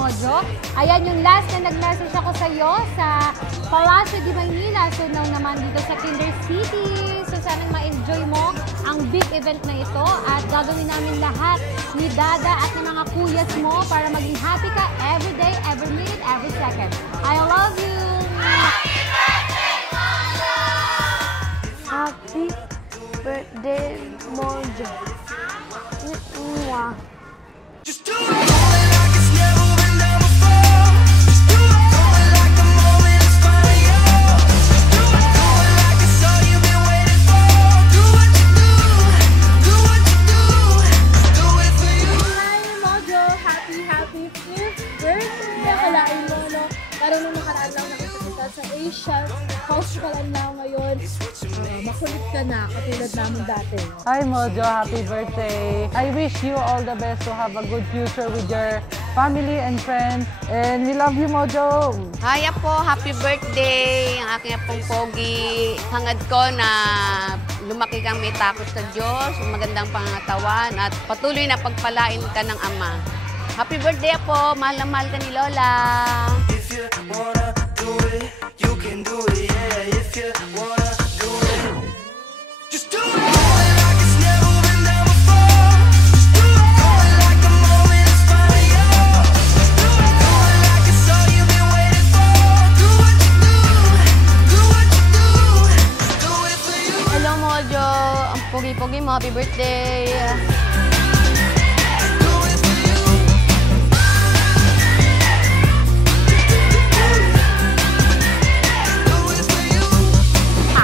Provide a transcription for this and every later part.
Mojo. Ayan yung last na nag-message ako sa iyo sa Palacio de Maynila. So now naman dito sa Kinder City. So sana ma-enjoy mo ang big event na ito at gagawin namin lahat ni Dada at ng mga kuyas mo para maging happy ka every day, every minute, every second. I love you! Happy birthday, Mojo. Mwah. Just do it like it's never been done before. Just do it like the moment is finally yours. Do it like it's all you've been waiting for. Do what you do what you do it for you. Hi, Mojo! Happy 5th birthday! Akalain mo, no? Parang nung nakaraan lang nakita kita sa Asia. House ka lang na ngayon. Makulit ka na, katulad namin dati. Hi Mojo, happy birthday! I wish you all the best to have a good future with your family and friends. And we love you, Mojo! Hi po, happy birthday! Ang aking apong pogi. Hangad ko na lumaki kang may takot sa Diyos, magandang pangatawan at patuloy na pagpalain ka ng Ama. Happy birthday po! Mahal na mahal ka ni Lola! If you wanna do it, you can do it, yeah. If you wanna do it, just do it like it's never been done before. Just do it like the moment is finally yours. Just do it like it's all you've been waiting for. Do what you do it for you. Hello Mojo! Ang pogi-pogi mo, happy birthday!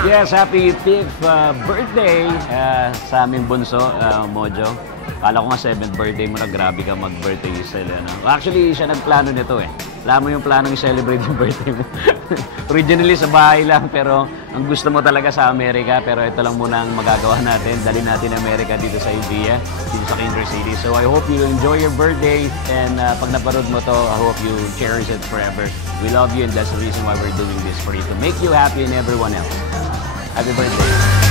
Yes, happy 5th birthday sa aming bunso, Mojo. Kala ko nga 7th birthday mo na, grabe ka mag-birthday celebrate. Actually, siya nagplano nito eh. Alam mo yung planong i-celebrate yung birthday mo. Originally sa bahay lang, pero ang gusto mo talaga sa Amerika. Pero ito lang muna ang magagawa natin. Dali natin Amerika dito sa Evia, dito sa Kinder City. So I hope you enjoy your birthday. And pag naparod mo to, I hope you cherish it forever. We love you and that's the reason why we're doing this for you. To make you happy and everyone else. Happy birthday.